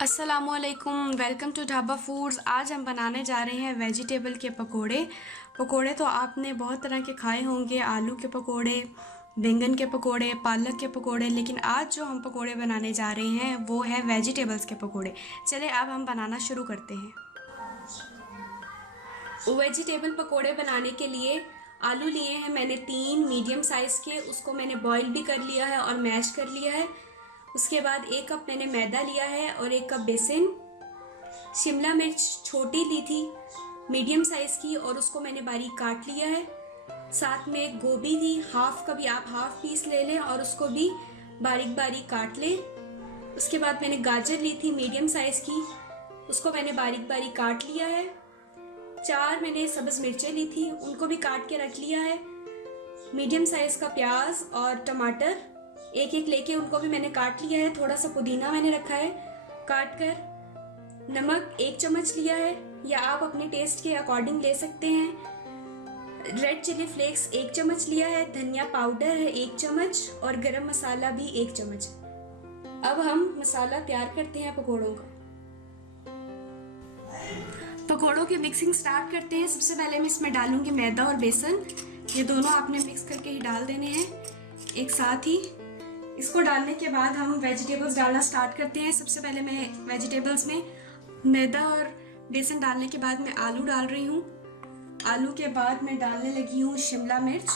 अस्सलामुअलैकुम, welcome to dhaba foods. आज हम बनाने जा रहे हैं वेजिटेबल के पकोड़े। पकोड़े तो आपने बहुत तरह के खाए होंगे, आलू के पकोड़े, बैंगन के पकोड़े, पालक के पकोड़े, लेकिन आज जो हम पकोड़े बनाने जा रहे हैं वो है वेजिटेबल्स के पकोड़े। चले अब हम बनाना शुरू करते हैं। वेजिटेबल पकोड़े बनाने के लिए आलू लिए हैं मैंने 3 मीडियम साइज़ के, उसको मैंने बॉईल भी कर लिया है और मैश कर लिया है। उसके बाद 1 कप मैंने मैदा लिया है और 1 कप बेसन। शिमला मिर्च छोटी ली थी मीडियम साइज़ की और उसको मैंने बारीक काट लिया है। साथ में गोभी थी हाफ, कभी आप हाफ पीस ले लें और उसको भी बारीक बारीक काट लें। उसके बाद मैंने गाजर ली थी मीडियम साइज़ की, उसको मैंने बारीक बारीक काट लिया है। 4 मैंने सब्ज़ मिर्चें ली थी, उनको भी काट के रख लिया है। मीडियम साइज़ का प्याज और टमाटर एक एक लेके उनको भी मैंने काट लिया है। थोड़ा सा पुदीना मैंने रखा है काट कर। नमक 1 चम्मच लिया है, या आप अपने टेस्ट के अकॉर्डिंग ले सकते हैं। रेड चिली फ्लेक्स 1 चम्मच लिया है, धनिया पाउडर है 1 चम्मच और गरम मसाला भी 1 चम्मच। अब हम मसाला तैयार करते हैं पकोड़ों का। पकोड़ों की मिक्सिंग स्टार्ट करते हैं। सबसे पहले मैं इसमें डालूंगी मैदा और बेसन, ये दोनों आपने मिक्स करके ही डाल देने हैं एक साथ ही। इसको डालने के बाद हम वेजिटेबल्स डालना स्टार्ट करते हैं। सबसे पहले मैं वेजिटेबल्स में मैदा और बेसन डालने के बाद मैं आलू डाल रही हूँ। आलू के बाद मैं डालने लगी हूँ शिमला मिर्च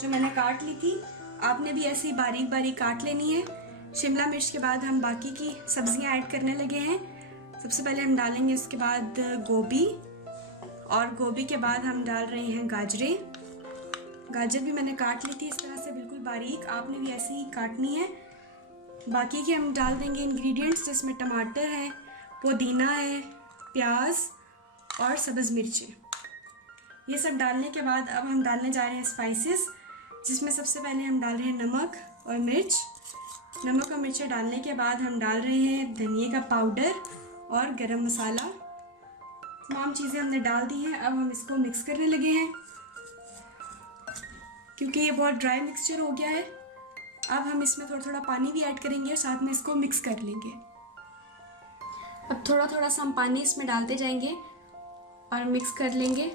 जो मैंने काट ली थी, आपने भी ऐसे ही बारीक बारीक काट लेनी है। शिमला मिर्च के बाद हम बाकी की सब्जियाँ ऐड करने लगे हैं। सबसे पहले हम डालेंगे उसके बाद गोभी, और गोभी के बाद हम डाल रहे हैं गाजरें। गाजर भी मैंने काट ली थी इस तरह से बिल्कुल बारीक, आपने भी ऐसे ही काटनी है। बाकी के हम डाल देंगे इंग्रेडिएंट्स, जिसमें टमाटर है, पुदीना है, प्याज और सब्ज़ मिर्चें। ये सब डालने के बाद अब हम डालने जा रहे हैं स्पाइसेस, जिसमें सबसे पहले हम डाल रहे हैं नमक और मिर्च। नमक और मिर्चें डालने के बाद हम डाल रहे हैं धनिया का पाउडर और गरम मसाला। तमाम चीज़ें हमने डाल दी हैं। अब हम इसको मिक्स करने लगे हैं क्योंकि ये बहुत ड्राई मिक्सचर हो गया है। अब हम इसमें थोड़ा थोड़ा पानी भी ऐड करेंगे और साथ में इसको मिक्स कर लेंगे। अब थोड़ा थोड़ा सा हम पानी इसमें डालते जाएंगे और मिक्स कर लेंगे।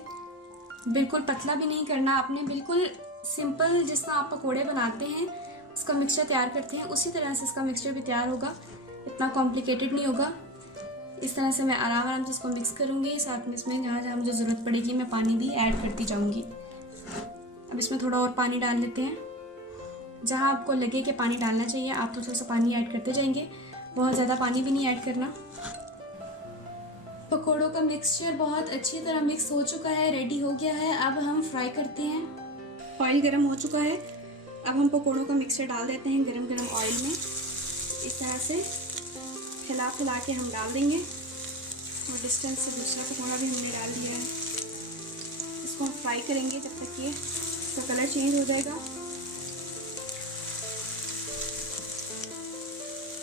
बिल्कुल पतला भी नहीं करना आपने, बिल्कुल सिंपल जिस तरह आप पकोड़े बनाते हैं उसका मिक्सचर तैयार करते हैं उसी तरह से इसका मिक्सचर भी तैयार होगा, इतना कॉम्प्लिकेटेड नहीं होगा। इस तरह से मैं आराम आराम से इसको मिक्स करूँगी। साथ में इसमें जहाँ जहाँ मुझे ज़रूरत पड़ेगी मैं पानी भी ऐड करती जाऊँगी। अब इसमें थोड़ा और पानी डाल लेते हैं। जहाँ आपको लगे कि पानी डालना चाहिए आप थोड़ा सा पानी ऐड करते जाएंगे, बहुत ज़्यादा पानी भी नहीं ऐड करना। पकोड़ों का मिक्सचर बहुत अच्छी तरह मिक्स हो चुका है, रेडी हो गया है। अब हम फ्राई करते हैं। ऑयल गर्म हो चुका है, अब हम पकोड़ों का मिक्सचर डाल देते हैं गरम गरम ऑयल में। इस तरह से हिला हिला के हम डाल देंगे और डिस्टेंस से दूसरा पकौड़ा भी हमने डाल दिया है। इसको हम फ्राई करेंगे जब तक ये इसका कलर चेंज हो जाएगा।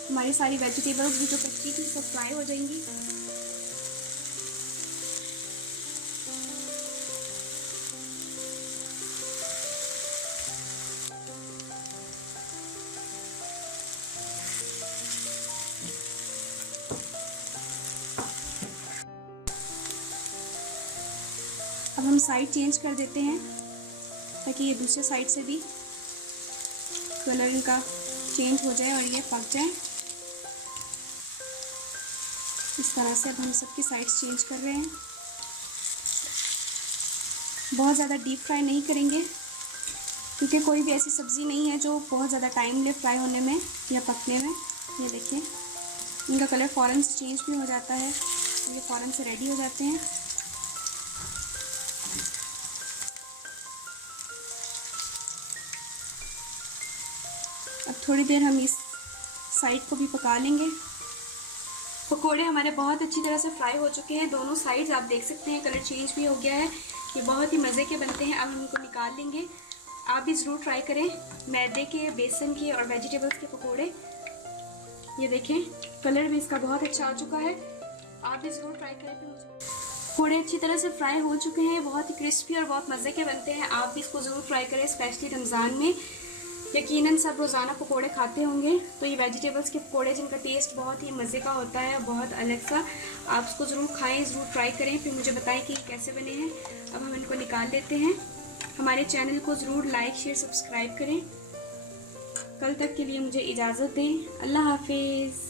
हमारी सारी वेजिटेबल्स भी जो कच्ची थी सब फ्राई हो जाएंगी। अब हम साइड चेंज कर देते हैं ताकि ये दूसरे साइड से भी कलर इनका चेंज हो जाए और ये पक जाए। इस तरह से अब हम सबकी साइड्स चेंज कर रहे हैं। बहुत ज़्यादा डीप फ्राई नहीं करेंगे क्योंकि कोई भी ऐसी सब्ज़ी नहीं है जो बहुत ज़्यादा टाइम ले फ्राई होने में या पकने में। ये देखिए इनका कलर फ़ौरन से चेंज भी हो जाता है, ये फ़ौरन से रेडी हो जाते हैं। अब थोड़ी देर हम इस साइड को भी पका लेंगे। पकोड़े हमारे बहुत अच्छी तरह से फ्राई हो चुके हैं, दोनों साइड्स आप देख सकते हैं कलर चेंज भी हो गया है। ये बहुत ही मज़े के बनते हैं। अब हम इनको निकाल लेंगे। आप भी ज़रूर ट्राई करें मैदे के, बेसन के और वेजिटेबल्स के पकोड़े। ये देखें कलर भी इसका बहुत अच्छा आ चुका है, आप भी ज़रूर ट्राई करें। पकोड़े अच्छी तरह से फ्राई हो चुके हैं, बहुत ही क्रिस्पी और बहुत मज़े के बनते हैं। आप भी इसको ज़रूर ट्राई करें, स्पेशली रमज़ान में। यकीनन सब रोज़ाना पकोड़े खाते होंगे, तो ये वेजिटेबल्स के पकोड़े जिनका टेस्ट बहुत ही मज़े का होता है, बहुत अलग सा, आप उसको ज़रूर खाएं, ज़रूर ट्राई करें, फिर मुझे बताएं कि कैसे बने हैं। अब हम इनको निकाल लेते हैं। हमारे चैनल को ज़रूर लाइक शेयर सब्सक्राइब करें। कल तक के लिए मुझे इजाज़त दें। अल्लाह हाफिज़।